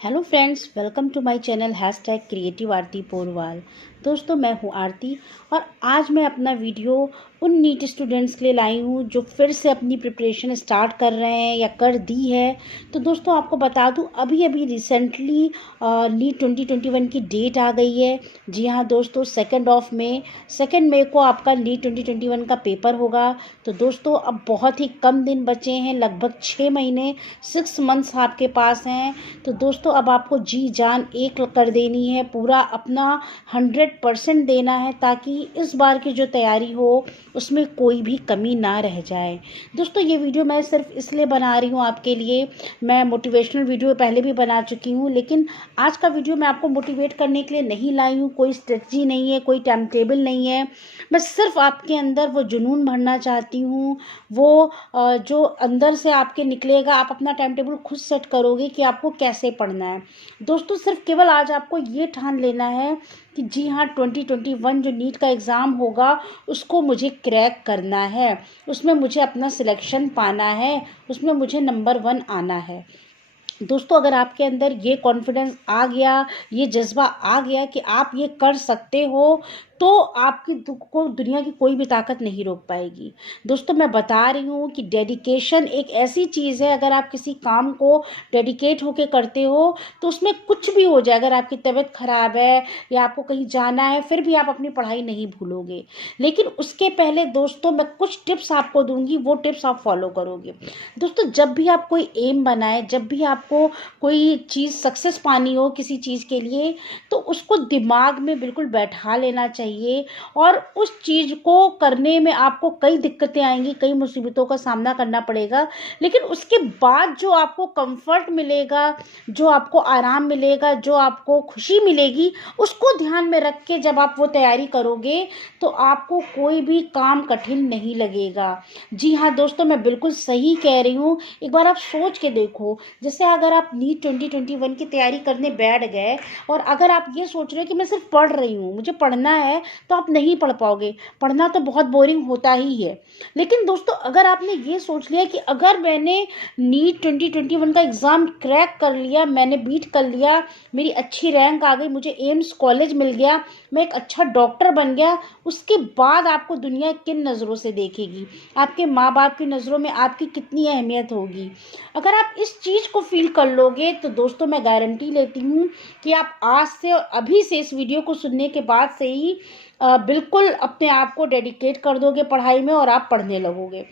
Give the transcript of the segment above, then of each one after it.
Hello friends, welcome to my channel hashtag creative Aarti Porwal. दोस्तों, मैं हूं आरती और आज मैं अपना वीडियो उन नीट स्टूडेंट्स के लिए लाई हूं जो फिर से अपनी प्रिपरेशन स्टार्ट कर रहे हैं या कर दी है। तो दोस्तों, आपको बता दूं, अभी अभी रिसेंटली नीट 2021 की डेट आ गई है। जी हाँ दोस्तों, 2 मई को आपका नीट 2021 का पेपर होगा। तो दोस्तों, अब बहुत ही कम दिन बचे हैं, लगभग 6 महीने 6 मंथ्स आपके पास हैं। तो दोस्तों, अब आपको जी जान एक कर देनी है, पूरा अपना 100% देना है ताकि इस बार की जो तैयारी हो उसमें कोई भी कमी ना रह जाए। दोस्तों, ये वीडियो मैं सिर्फ इसलिए बना रही हूँ आपके लिए। मैं मोटिवेशनल वीडियो पहले भी बना चुकी हूँ, लेकिन आज का वीडियो मैं आपको मोटिवेट करने के लिए नहीं लाई हूँ। कोई स्ट्रेटजी नहीं है, कोई टाइम टेबल नहीं है। मैं सिर्फ आपके अंदर वो जुनून भरना चाहती हूँ, वो जो अंदर से आपके निकलेगा। आप अपना टाइम टेबल खुद सेट करोगे कि आपको कैसे पढ़ना है। दोस्तों, सिर्फ केवल आज आपको ये ठान लेना है कि जी हाँ, 2021 जो नीट का एग्ज़ाम होगा उसको मुझे क्रैक करना है, उसमें मुझे अपना सिलेक्शन पाना है, उसमें मुझे नंबर 1 आना है। दोस्तों, अगर आपके अंदर ये कॉन्फिडेंस आ गया, ये जज्बा आ गया कि आप ये कर सकते हो, तो आपकी को दुनिया की कोई भी ताकत नहीं रोक पाएगी। दोस्तों, मैं बता रही हूँ कि डेडिकेशन एक ऐसी चीज़ है, अगर आप किसी काम को डेडिकेट होके करते हो तो उसमें कुछ भी हो जाए, अगर आपकी तबीयत ख़राब है या आपको कहीं जाना है, फिर भी आप अपनी पढ़ाई नहीं भूलोगे। लेकिन उसके पहले दोस्तों, मैं कुछ टिप्स आपको दूंगी, वो टिप्स आप फॉलो करोगे। दोस्तों, जब भी आप कोई एम बनाए, जब भी आपको कोई चीज़ सक्सेस पानी हो किसी चीज़ के लिए, तो उसको दिमाग में बिल्कुल बैठा लेना चाहिए। और उस चीज़ को करने में आपको कई दिक्कतें आएंगी, कई मुसीबतों का सामना करना पड़ेगा, लेकिन उसके बाद जो आपको कंफर्ट मिलेगा, जो आपको आराम मिलेगा, जो आपको खुशी मिलेगी, उसको ध्यान में रख के जब आप वो तैयारी करोगे तो आपको कोई भी काम कठिन नहीं लगेगा। जी हाँ दोस्तों, मैं बिल्कुल सही कह रही हूँ। एक बार आप सोच के देखो, जैसे अगर आप नीट 2021 की तैयारी करने बैठ गए और अगर आप ये सोच रहे हो कि मैं सिर्फ पढ़ रही हूँ, मुझे पढ़ना है, तो आप नहीं पढ़ पाओगे। पढ़ना तो बहुत बोरिंग होता ही है। लेकिन दोस्तों, अगर आपने ये सोच लिया कि अगर मैंने नीट 2021 का एग्ज़ाम क्रैक कर लिया, मैंने बीट कर लिया, मेरी अच्छी रैंक आ गई, मुझे एम्स कॉलेज मिल गया, मैं एक अच्छा डॉक्टर बन गया, उसके बाद आपको दुनिया किन नज़रों से देखेगी, आपके माँ बाप की नज़रों में आपकी कितनी अहमियत होगी। अगर आप इस चीज़ को फील कर लोगे तो दोस्तों, मैं गारंटी लेती हूँ कि आप आज से और अभी से इस वीडियो को सुनने के बाद से ही बिल्कुल अपने आप को डेडिकेट कर दोगे पढ़ाई में और आप पढ़ने लगोगे।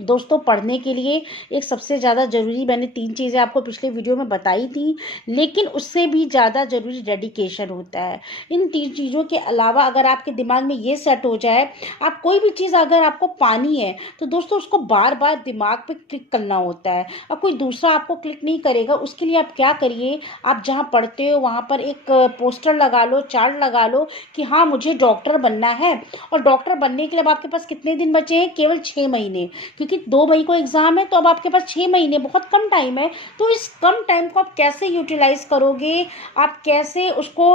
दोस्तों, पढ़ने के लिए एक सबसे ज़्यादा ज़रूरी, मैंने 3 चीज़ें आपको पिछले वीडियो में बताई थी, लेकिन उससे भी ज़्यादा ज़रूरी डेडिकेशन होता है। इन 3 चीज़ों के अलावा अगर आपके दिमाग में ये सेट हो जाए, आप कोई भी चीज़ अगर आपको पानी है तो दोस्तों उसको बार बार दिमाग पे क्लिक करना होता है, और कोई दूसरा आपको क्लिक नहीं करेगा। उसके लिए आप क्या करिए, आप जहाँ पढ़ते हो वहाँ पर एक पोस्टर लगा लो, चार्ट लगा लो कि हाँ, मुझे डॉक्टर बनना है। और डॉक्टर बनने के लिए अब आपके पास कितने दिन बचे हैं? केवल 6 महीने, क्योंकि 2 मई को एग्ज़ाम है, तो अब आपके पास 6 महीने, बहुत कम टाइम है। तो इस कम टाइम को आप कैसे यूटिलाइज़ करोगे, आप कैसे उसको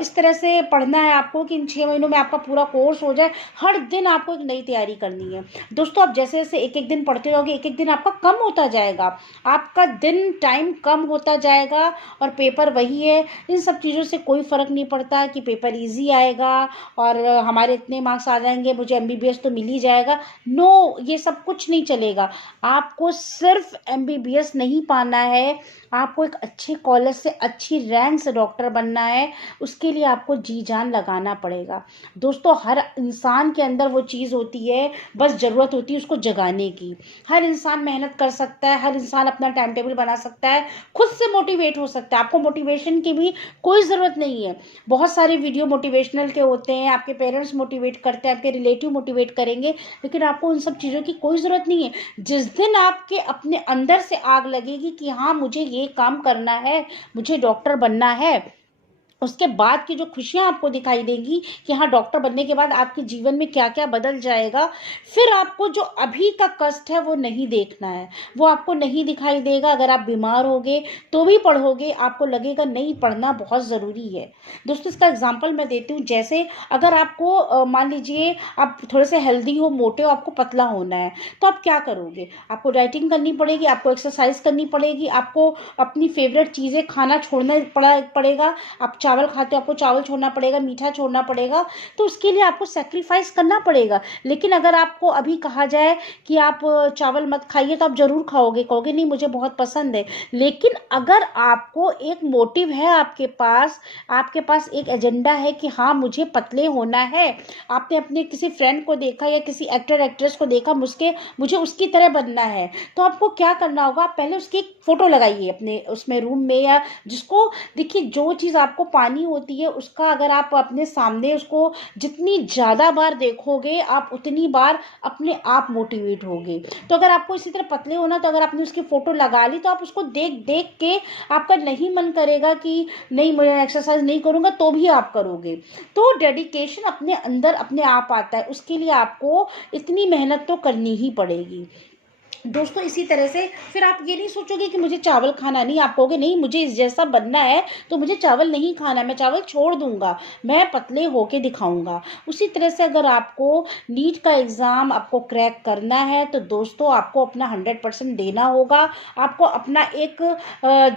इस तरह से पढ़ना है आपको कि इन 6 महीनों में आपका पूरा कोर्स हो जाए। हर दिन आपको एक नई तैयारी करनी है। दोस्तों, आप जैसे जैसे एक एक दिन पढ़ते रहोगे, एक एक दिन आपका कम होता जाएगा, आपका दिन टाइम कम होता जाएगा, और पेपर वही है। इन सब चीज़ों से कोई फ़र्क नहीं पड़ता कि पेपर ईजी आएगा और हमारे इतने मार्क्स आ जाएंगे, मुझे MBBS तो मिल ही जाएगा। नो, ये सब कुछ नहीं चलेगा। आपको सिर्फ MBBS नहीं पाना है, आपको एक अच्छे कॉलेज से अच्छी रैंक से डॉक्टर बनना है। उसके लिए आपको जी जान लगाना पड़ेगा। दोस्तों, हर इंसान के अंदर वो चीज़ होती है, बस ज़रूरत होती है उसको जगाने की। हर इंसान मेहनत कर सकता है, हर इंसान अपना टाइम टेबल बना सकता है, खुद से मोटिवेट हो सकता है। आपको मोटिवेशन की भी कोई ज़रूरत नहीं है। बहुत सारे वीडियो मोटिवेशनल के होते हैं, आपके पेरेंट्स मोटिवेट करते हैं, आपके रिलेटिव मोटिवेट करेंगे, लेकिन आपको उन सब चीज़ों की कोई ज़रूरत नहीं है। जिस दिन आपके अपने अंदर से आग लगेगी कि हाँ, मुझे ये काम करना है, मुझे डॉक्टर बनना है, उसके बाद की जो खुशियाँ आपको दिखाई देंगी कि हाँ, डॉक्टर बनने के बाद आपके जीवन में क्या-क्या बदल जाएगा, फिर आपको जो अभी का कष्ट है वो नहीं देखना है, वो आपको नहीं दिखाई देगा। अगर आप बीमार होगे तो भी पढ़ोगे, आपको लगेगा नहीं पढ़ना बहुत ज़रूरी है। दोस्तों इसका एग्ज़ाम्पल मैं देती हूँ, जैसे अगर आपको मान लीजिए आप थोड़े से हेल्दी हो, मोटे हो, आपको पतला होना है, तो आप क्या करोगे? आपको डाइटिंग करनी पड़ेगी, आपको एक्सरसाइज़ करनी पड़ेगी, आपको अपनी फ़ेवरेट चीज़ें खाना छोड़ना पड़ेगा। आप चावल खाते हो, आपको चावल छोड़ना पड़ेगा, मीठा छोड़ना पड़ेगा, तो उसके लिए आपको सैक्रिफाइस करना पड़ेगा। लेकिन अगर आपको अभी कहा जाए कि आप चावल मत खाइए, तो आप ज़रूर खाओगे, कहोगे नहीं मुझे बहुत पसंद है। लेकिन अगर आपको एक मोटिव है, आपके पास एक एजेंडा है कि हाँ मुझे पतले होना है, आपने अपने किसी फ्रेंड को देखा या किसी एक्टर एक्ट्रेस को देखा, मुझे उसकी तरह बनना है, तो आपको क्या करना होगा? आप पहले उसकी एक फ़ोटो लगाइए अपने उसमें रूम में, या जिसको देखिए जो चीज़ आपको पानी होती है उसका अगर आप अपने सामने उसको जितनी ज़्यादा बार देखोगे, आप उतनी बार अपने आप मोटिवेट होगे। तो अगर आपको इसी तरह पतले होना, तो अगर आपने उसकी फ़ोटो लगा ली, तो आप उसको देख देख के आपका नहीं मन करेगा कि नहीं मैं एक्सरसाइज नहीं करूँगा, तो भी आप करोगे। तो डेडिकेशन अपने अंदर अपने आप आता है, उसके लिए आपको इतनी मेहनत तो करनी ही पड़ेगी। दोस्तों इसी तरह से फिर आप ये नहीं सोचोगे कि मुझे चावल खाना नहीं, आप कहोगे नहीं मुझे इस जैसा बनना है, तो मुझे चावल नहीं खाना, मैं चावल छोड़ दूंगा, मैं पतले होके दिखाऊंगा। उसी तरह से अगर आपको नीट का एग्ज़ाम आपको क्रैक करना है, तो दोस्तों आपको अपना 100% देना होगा। आपको अपना एक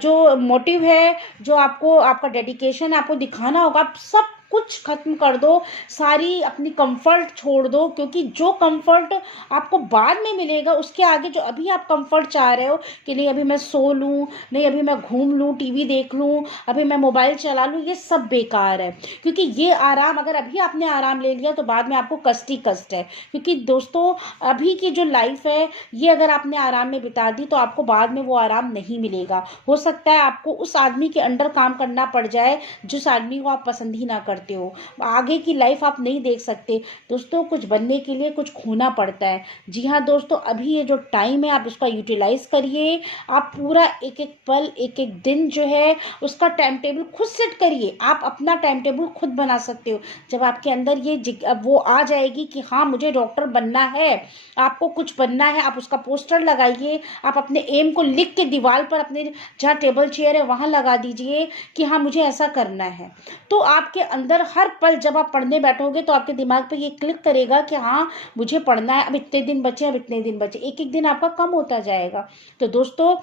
जो मोटिव है, जो आपको आपका डेडिकेशन है, आपको दिखाना होगा। आप सब कुछ खत्म कर दो, सारी अपनी कंफर्ट छोड़ दो, क्योंकि जो कंफर्ट आपको बाद में मिलेगा, उसके आगे जो अभी आप कंफर्ट चाह रहे हो कि नहीं अभी मैं सो लूँ, नहीं अभी मैं घूम लूँ, टीवी देख लूँ, अभी मैं मोबाइल चला लूँ, ये सब बेकार है। क्योंकि ये आराम अगर अभी आपने आराम ले लिया, तो बाद में आपको कष्ट ही कष्ट है। क्योंकि दोस्तों अभी की जो लाइफ है, ये अगर आपने आराम में बिता दी, तो आपको बाद में वो आराम नहीं मिलेगा। हो सकता है आपको उस आदमी के अंडर काम करना पड़ जाए जिस आदमी को आप पसंद ही ना करते हो। आगे की लाइफ आप नहीं देख सकते। दोस्तों कुछ बनने के लिए कुछ खोना पड़ता है। जी हाँ दोस्तों, अभी ये जो टाइम है आप इसका यूटिलाइज करिए। आप पूरा एक एक पल, एक एक दिन जो है उसका टाइम टेबल खुद सेट करिए। आप अपना टाइम टेबल खुद बना सकते हो। जब आपके अंदर ये वो आ जाएगी कि हाँ मुझे डॉक्टर बनना है, आपको कुछ बनना है, आप उसका पोस्टर लगाइए। आप अपने एम को लिख के दीवार पर अपने जहाँ टेबल चेयर है वहाँ लगा दीजिए कि हाँ मुझे ऐसा करना है। तो आपके अंदर हर पल जब आप पढ़ने बैठोगे, तो आपके दिमाग पे ये क्लिक करेगा कि हाँ मुझे पढ़ना है, अब इतने दिन बचे, अब इतने दिन बचे, एक एक दिन आपका कम होता जाएगा। तो दोस्तों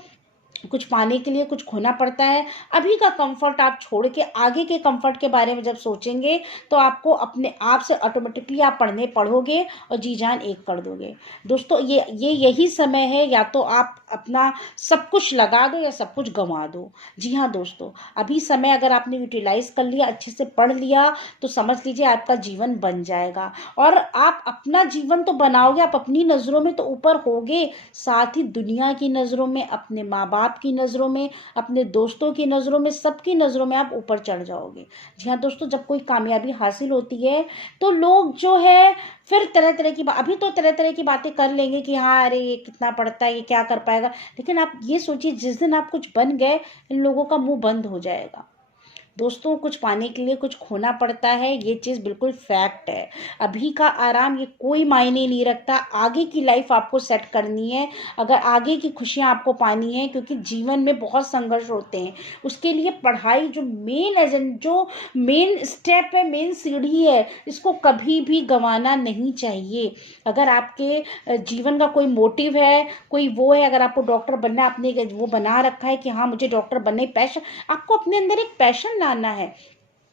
कुछ पाने के लिए कुछ खोना पड़ता है। अभी का कंफर्ट आप छोड़ के आगे के कंफर्ट के बारे में जब सोचेंगे, तो आपको अपने आप से ऑटोमेटिकली आप पढ़ोगे और जी जान एक कर दोगे। दोस्तों यही समय है, या तो आप अपना सब कुछ लगा दो या सब कुछ गंवा दो। जी हाँ दोस्तों, अभी समय अगर आपने यूटिलाइज कर लिया, अच्छे से पढ़ लिया, तो समझ लीजिए आपका जीवन बन जाएगा। और आप अपना जीवन तो बनाओगे, आप अपनी नज़रों में तो ऊपर होगे, साथ ही दुनिया की नज़रों में, अपने माँ बाप की नज़रों में, अपने दोस्तों की नज़रों में, सबकी नज़रों में आप ऊपर चढ़ जाओगे। जी हाँ दोस्तों, जब कोई कामयाबी हासिल होती है, तो लोग जो है फिर तरह तरह की अभी तो तरह तरह की बातें कर लेंगे कि हाँ अरे ये कितना पढ़ता है, ये क्या कर पाएगा। लेकिन आप ये सोचिए, जिस दिन आप कुछ बन गए, इन लोगों का मुंह बंद हो जाएगा। दोस्तों कुछ पाने के लिए कुछ खोना पड़ता है, ये चीज़ बिल्कुल फैक्ट है। अभी का आराम ये कोई मायने नहीं रखता। आगे की लाइफ आपको सेट करनी है, अगर आगे की खुशियाँ आपको पानी है, क्योंकि जीवन में बहुत संघर्ष होते हैं। उसके लिए पढ़ाई जो मेन स्टेप है, मेन सीढ़ी है, इसको कभी भी गंवाना नहीं चाहिए। अगर आपके जीवन का कोई मोटिव है, कोई वो है, अगर आपको डॉक्टर बनना है, आपने वो बना रखा है कि हाँ मुझे डॉक्टर बनना है, पैशन, आपको अपने अंदर एक पैशन लाना है।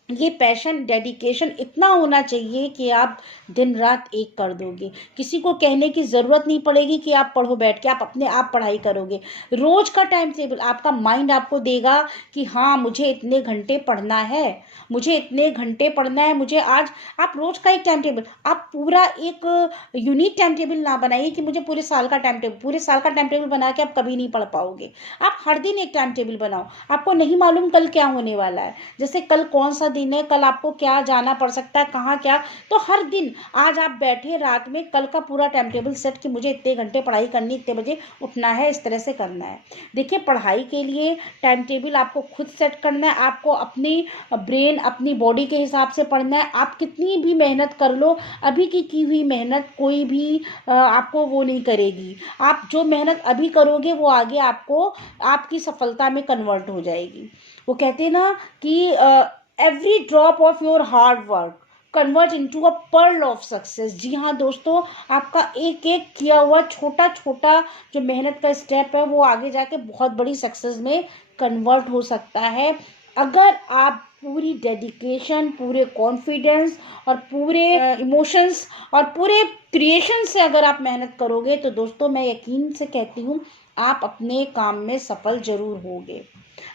ये पैशन, डेडिकेशन इतना होना चाहिए कि आप दिन रात एक कर दोगे। किसी को कहने की ज़रूरत नहीं पड़ेगी कि आप पढ़ो बैठ के, आप अपने आप पढ़ाई करोगे। रोज़ का टाइम टेबल आपका माइंड आपको देगा कि हाँ मुझे इतने घंटे पढ़ना है, मुझे इतने घंटे पढ़ना है, मुझे आज। आप रोज़ का एक टाइम टेबल, आप पूरा एक यूनिक टाइम टेबल ना बनाइए कि मुझे पूरे साल का टाइम टेबल, पूरे साल का टाइम टेबल बना के आप कभी नहीं पढ़ पाओगे। आप हर दिन एक टाइम टेबल बनाओ। आपको नहीं मालूम कल क्या होने वाला है, जैसे कल कौन सा दिन है, कल आपको क्या जाना पड़ सकता है, कहाँ क्या, तो हर दिन आज आप बैठे रात में कल का पूरा टाइम टेबल सेट कि मुझे इतने घंटे पढ़ाई करनी, इतने बजे उठना है, इस तरह से करना है। देखिए पढ़ाई के लिए टाइम टेबल आपको खुद सेट करना है, आपको अपनी ब्रेन अपनी बॉडी के हिसाब से पढ़ना है। आप कितनी भी मेहनत कर लो, अभी की हुई मेहनत कोई भी आपको वो नहीं करेगी। आप जो मेहनत अभी करोगे वो आगे आपको आपकी सफलता में कन्वर्ट हो जाएगी। वो कहते हैं ना कि every drop of your hard work convert into a pearl of success. जी हाँ दोस्तों, आपका एक एक किया हुआ छोटा छोटा जो मेहनत का स्टेप है वो आगे जाके बहुत बड़ी सक्सेस में कन्वर्ट हो सकता है, अगर आप पूरी डेडिकेशन, पूरे कॉन्फिडेंस और पूरे इमोशंस और पूरे क्रिएशन से अगर आप मेहनत करोगे तो दोस्तों मैं यकीन से कहती हूँ आप अपने काम में सफल जरूर होगे।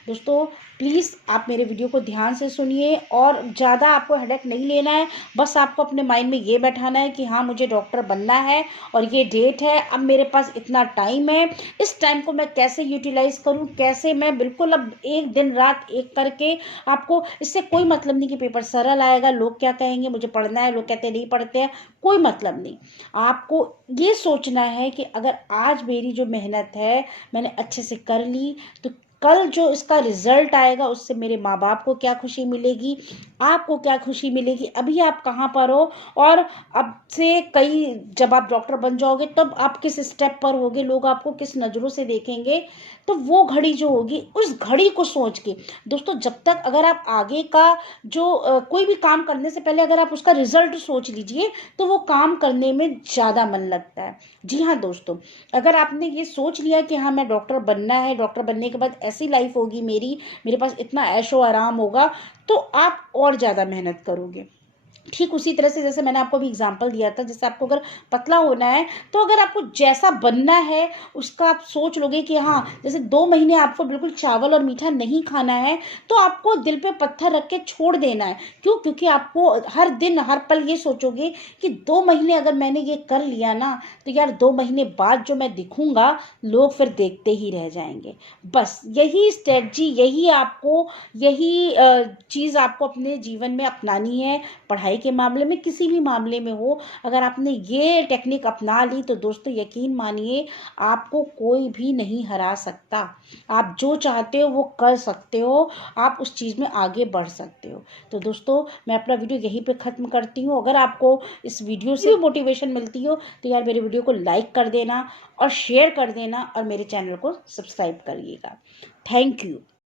दोस्तों प्लीज़ आप मेरे वीडियो को ध्यान से सुनिए और ज़्यादा आपको हेडेक नहीं लेना है। बस आपको अपने माइंड में ये बैठाना है कि हाँ मुझे डॉक्टर बनना है और ये डेट है, अब मेरे पास इतना टाइम है, इस टाइम को मैं कैसे यूटिलाइज़ करूँ, कैसे मैं बिल्कुल अब एक दिन रात एक करके। आपको इससे कोई मतलब नहीं कि पेपर सरल आएगा, लोग क्या कहेंगे, मुझे पढ़ना है, लोग कहते हैं नहीं पढ़ते हैं, कोई मतलब नहीं। आपको ये सोचना है कि अगर आज मेरी जो मेहनत है मैंने अच्छे से कर ली तो कल जो इसका रिजल्ट आएगा उससे मेरे माँ बाप को क्या खुशी मिलेगी, आपको क्या खुशी मिलेगी। अभी आप कहाँ पर हो और अब से कई जब आप डॉक्टर बन जाओगे तब आप किस स्टेप पर होगे, लोग आपको किस नज़रों से देखेंगे, तो वो घड़ी जो होगी उस घड़ी को सोच के दोस्तों जब तक अगर आप आगे का जो कोई भी काम करने से पहले अगर आप उसका रिजल्ट सोच लीजिए तो वो काम करने में ज़्यादा मन लगता है। जी हाँ दोस्तों, अगर आपने ये सोच लिया कि हाँ मैं डॉक्टर बनना है, डॉक्टर बनने के बाद ऐसी लाइफ होगी मेरी, मेरे पास इतना ऐशो आराम होगा, तो आप और ज़्यादा मेहनत करोगे। ठीक उसी तरह से जैसे मैंने आपको भी एग्जांपल दिया था, जैसे आपको अगर पतला होना है तो अगर आपको जैसा बनना है उसका आप सोच लोगे कि हाँ जैसे 2 महीने आपको बिल्कुल चावल और मीठा नहीं खाना है तो आपको दिल पे पत्थर रख के छोड़ देना है। क्यों? क्योंकि आपको हर दिन हर पल ये सोचोगे कि 2 महीने अगर मैंने ये कर लिया ना तो यार 2 महीने बाद जो मैं दिखूंगा लोग फिर देखते ही रह जाएंगे। बस यही स्ट्रेटजी, यही आपको यही चीज़ आपको अपने जीवन में अपनानी है। पढ़ाई के मामले में, किसी भी मामले में हो, अगर आपने ये टेक्निक अपना ली तो दोस्तों यकीन मानिए आपको कोई भी नहीं हरा सकता। आप जो चाहते हो वो कर सकते हो, आप उस चीज़ में आगे बढ़ सकते हो। तो दोस्तों मैं अपना वीडियो यहीं पे ख़त्म करती हूँ। अगर आपको इस वीडियो से मोटिवेशन मिलती हो तो यार मेरे वीडियो को लाइक कर देना और शेयर कर देना और मेरे चैनल को सब्सक्राइब करिएगा। Thank you.